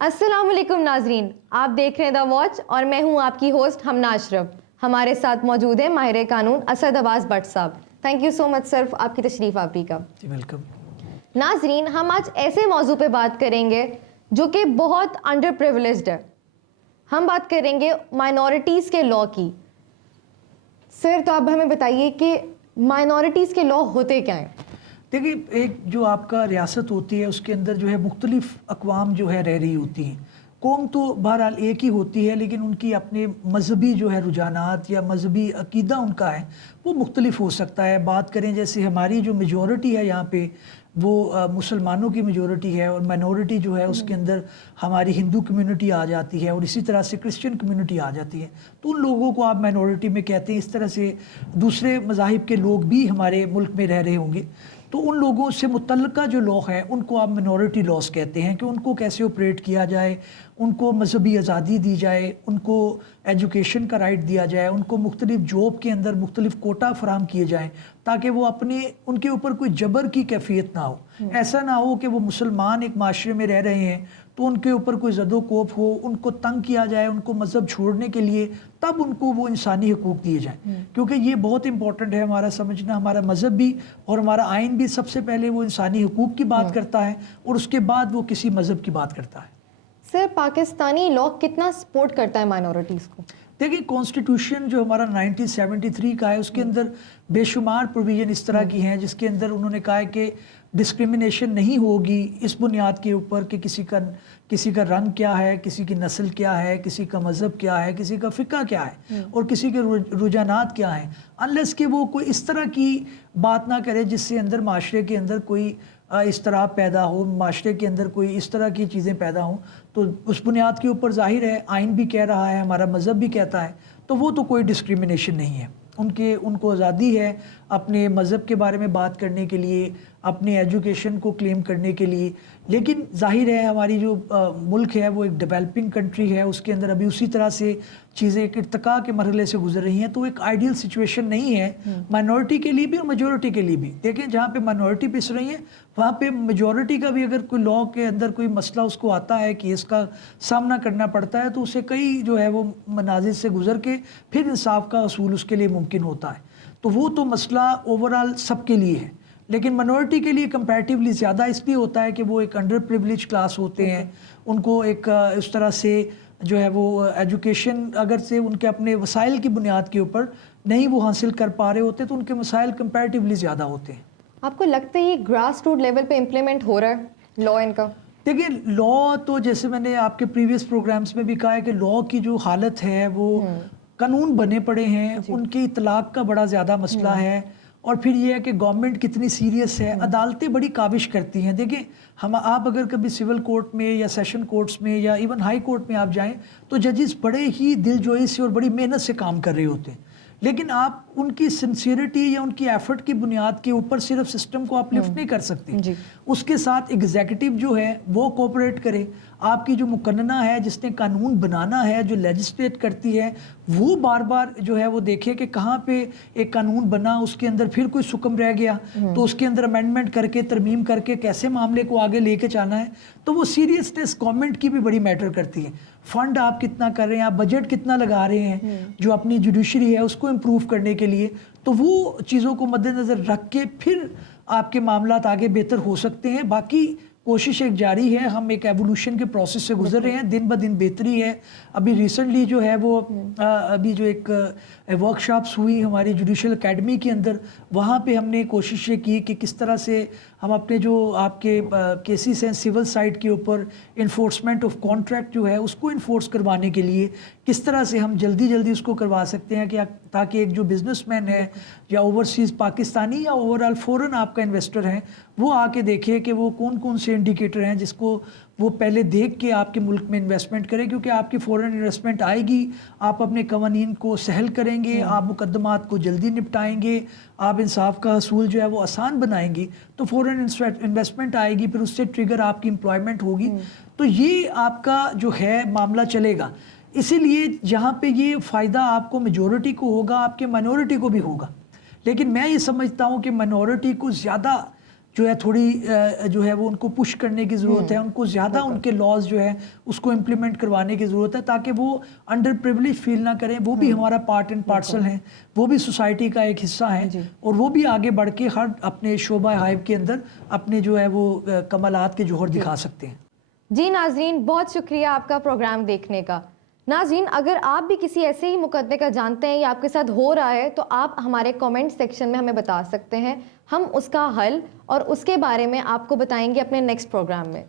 السلام علیکم ناظرین، آپ دیکھ رہے ہیں دا واچ اور میں ہوں آپ کی ہوسٹ ہمنا اشرف. ہمارے ساتھ موجود ہیں ماہر قانون اسد عباس بٹ صاحب. تھینک یو سو مچ سر آپ کی تشریف آوری کا. جی ویلکم. ناظرین، ہم آج ایسے موضوع پہ بات کریں گے جو کہ بہت انڈر پریولیجڈ ہے. ہم بات کریں گے مائنورٹیز کے لاء کی. سر تو آپ ہمیں بتائیے کہ مائنورٹیز کے لاء ہوتے کیا ہیں؟ دیکھیے، ایک جو آپ کا ریاست ہوتی ہے اس کے اندر جو ہے مختلف اقوام جو ہے رہ رہی ہوتی ہیں. قوم تو بہرحال ایک ہی ہوتی ہے، لیکن ان کی اپنے مذہبی جو ہے رجحانات یا مذہبی عقیدہ ان کا ہے وہ مختلف ہو سکتا ہے. بات کریں جیسے ہماری جو میجورٹی ہے یہاں پہ وہ مسلمانوں کی میجورٹی ہے، اور مائنورٹی جو ہے اس کے اندر ہماری ہندو کمیونٹی آ جاتی ہے، اور اسی طرح سے کرسچن کمیونٹی آ جاتی ہے. تو ان لوگوں کو آپ مائنورٹی میں کہتے ہیں. اس طرح سے دوسرے مذاہب کے لوگ بھی ہمارے ملک میں رہ رہے ہوں گے، تو ان لوگوں سے متعلقہ جو لاء ہے ان کو آپ منورٹی لاس کہتے ہیں کہ ان کو کیسے آپریٹ کیا جائے، ان کو مذہبی آزادی دی جائے، ان کو ایجوکیشن کا رائٹ دیا جائے، ان کو مختلف جاب کے اندر مختلف کوٹا فراہم کیے جائیں تاکہ وہ ان کے اوپر کوئی جبر کی کیفیت نہ ہو. ایسا نہ ہو کہ وہ مسلمان ایک معاشرے میں رہ رہے ہیں تو ان کے اوپر کوئی زد و کوب ہو، ان کو تنگ کیا جائے، ان کو مذہب چھوڑنے کے لیے تب ان کو وہ انسانی حقوق دیے جائیں. کیونکہ یہ بہت امپورٹنٹ ہے ہمارا سمجھنا. ہمارا مذہب بھی اور ہمارا آئین بھی سب سے پہلے وہ انسانی حقوق کی بات کرتا ہے، اور اس کے بعد وہ کسی مذہب کی بات کرتا ہے. سر، پاکستانی لاء کتنا سپورٹ کرتا ہے مائنورٹیز کو؟ دیکھیں، کانسٹیٹیوشن جو ہمارا 1973 کا ہے اس کے اندر بے شمار پروویژن اس طرح کی ہیں جس کے اندر انہوں نے کہا ہے کہ ڈسکریمنیشن نہیں ہوگی اس بنیاد کے اوپر کہ کسی کا رنگ کیا ہے، کسی کی نسل کیا ہے، کسی کا مذہب کیا ہے، کسی کا فقہ کیا ہے، اور کسی کے رجحانات کیا ہیں، انلیس کہ وہ کوئی اس طرح کی بات نہ کرے جس سے اندر معاشرے کے اندر کوئی اضطراب پیدا ہو، معاشرے کے اندر کوئی اس طرح کی چیزیں پیدا ہوں. تو اس بنیاد کے اوپر ظاہر ہے آئین بھی کہہ رہا ہے، ہمارا مذہب بھی کہتا ہے، تو وہ تو کوئی ڈسکریمنیشن نہیں ہے. ان کو آزادی ہے اپنے مذہب کے بارے میں بات کرنے کے لیے، اپنے ایجوکیشن کو کلیم کرنے کے لیے. لیکن ظاہر ہے ہماری جو ملک ہے وہ ایک ڈیولپنگ کنٹری ہے، اس کے اندر ابھی اسی طرح سے چیزیں ایک ارتقاء کے مرحلے سے گزر رہی ہیں. تو ایک آئیڈیل سچویشن نہیں ہے مائنورٹی کے لیے بھی اور میجورٹی کے لیے بھی. دیکھیں، جہاں پہ مائنورٹی پس رہی ہے وہاں پہ میجورٹی کا بھی اگر کوئی لاء کے اندر کوئی مسئلہ اس کو آتا ہے کہ اس کا سامنا کرنا پڑتا ہے تو اسے کئی جو ہے وہ منازل سے گزر کے پھر انصاف کا حصول اس کے لیے ممکن ہوتا ہے. تو وہ تو مسئلہ اوورال سب کے لیے ہے، لیکن منورٹی کے لیے کمپیریٹیولی زیادہ اس لیے ہوتا ہے کہ وہ ایک انڈر پریویلیج کلاس ہوتے ہیں. ان کو ایک اس طرح سے جو ہے وہ ایجوکیشن اگر سے ان کے اپنے وسائل کی بنیاد کے اوپر نہیں وہ حاصل کر پا رہے ہوتے تو ان کے مسائل کمپیریٹیولی زیادہ ہوتے ہیں. آپ کو لگتا ہے یہ گراس روٹ لیول پہ امپلیمنٹ ہو رہا ہے لاء ان کا؟ دیکھیے، لاء تو جیسے میں نے آپ کے پریویس پروگرامز میں بھی کہا ہے کہ لاء کی جو حالت ہے وہ قانون بنے پڑے ہیں، ان کی اطلاق کا بڑا زیادہ مسئلہ ہے. اور پھر یہ ہے کہ گورنمنٹ کتنی سیریس ہے، عدالتیں بڑی کاوش کرتی ہیں. دیکھیں، آپ اگر کبھی سول کورٹ میں یا سیشن کورٹس میں یا ایون ہائی کورٹ میں آپ جائیں تو ججز بڑے ہی دل جوئی سے اور بڑی محنت سے کام کر رہے ہوتے ہیں. لیکن آپ ان کی سنسیئرٹی یا ان کی ایفرٹ کی بنیاد کے اوپر صرف سسٹم کو آپ لفٹ نہیں کر سکتے. اس کے ساتھ ایگزیکٹو جو ہے وہ کوپریٹ کرے. آپ کی جو مقننہ ہے جس نے قانون بنانا ہے، جو لیجسلیٹ کرتی ہے، وہ بار بار جو ہے وہ دیکھے کہ کہاں پہ ایک قانون بنا اس کے اندر پھر کوئی سکم رہ گیا تو اس کے اندر امینڈمنٹ کر کے ترمیم کر کے کیسے معاملے کو آگے لے کے جانا ہے. تو وہ سیریسنیس گورنمنٹ کی بھی بڑی میٹر کرتی ہے. فنڈ آپ کتنا کر رہے ہیں، آپ بجٹ کتنا لگا رہے ہیں جو اپنی جوڈیشری ہے اس کو امپروو کرنے کے لیے. تو وہ چیزوں کو مد نظر رکھ کے پھر آپ کے معاملات آگے بہتر ہو سکتے ہیں. باقی کوشش ایک جاری ہے، ہم ایک ایوولوشن کے پروسیس سے گزر رہے ہیں، دن بہ دن بہتری ہے. ابھی ریسنٹلی جو ہے وہ ابھی جو ایک ورکشاپس ہوئی ہماری جوڈیشل اکیڈمی کے اندر، وہاں پہ ہم نے کوشش یہ کی کہ کس طرح سے ہم اپنے جو آپ کے کیسز ہیں سول سائڈ کے اوپر انفورسمنٹ آف کانٹریکٹ جو ہے اس کو انفورس کروانے کے لیے کس طرح سے ہم جلدی اس کو کروا سکتے ہیں کہ تاکہ ایک جو بزنس مین ہے یا اوورسیز پاکستانی یا اوورال فورن آپ کا انویسٹر ہے وہ آ کے دیکھے کہ وہ کون سے انڈیکیٹر ہیں جس کو وہ پہلے دیکھ کے آپ کے ملک میں انویسٹمنٹ کریں. کیونکہ آپ کی فورن انویسٹمنٹ آئے گی، آپ اپنے قوانین کو سہل کریں گے، آپ مقدمات کو جلدی نپٹائیں گے، آپ انصاف کا حصول جو ہے وہ آسان بنائیں گی تو فورن انویسٹمنٹ آئے گی، پھر اس سے ٹریگر آپ کی امپلائمنٹ ہوگی. تو یہ آپ کا جو ہے معاملہ چلے گا. اسی لیے جہاں پہ یہ فائدہ آپ کو میجورٹی کو ہوگا آپ کے مائنورٹی کو بھی ہوگا. لیکن میں یہ سمجھتا ہوں کہ مائنورٹی کو زیادہ جو ہے تھوڑی جو ہے وہ ان کو پش کرنے کی ضرورت ہے، ان کو زیادہ ان کے لاز جو ہے اس کو امپلیمنٹ کروانے کی ضرورت ہے تاکہ وہ انڈر پریولیج فیل نہ کریں. وہ بھی ہمارا پارٹ اینڈ پارسل ہیں، وہ بھی سوسائٹی کا ایک حصہ ہیں اور وہ بھی آگے بڑھ کے ہر اپنے شعبہ ہائب کے اندر اپنے جو ہے وہ کمالات کے جوہر دکھا سکتے ہیں. جی ناظرین، بہت شکریہ آپ کا پروگرام دیکھنے کا. ناظرین، اگر آپ بھی کسی ایسے ہی مقدمے کا جانتے ہیں یا آپ کے ساتھ ہو رہا ہے تو آپ ہمارے کامنٹ سیکشن میں ہمیں بتا سکتے ہیں، ہم اس کا حل اور اس کے بارے میں آپ کو بتائیں گے اپنے نیکسٹ پروگرام میں.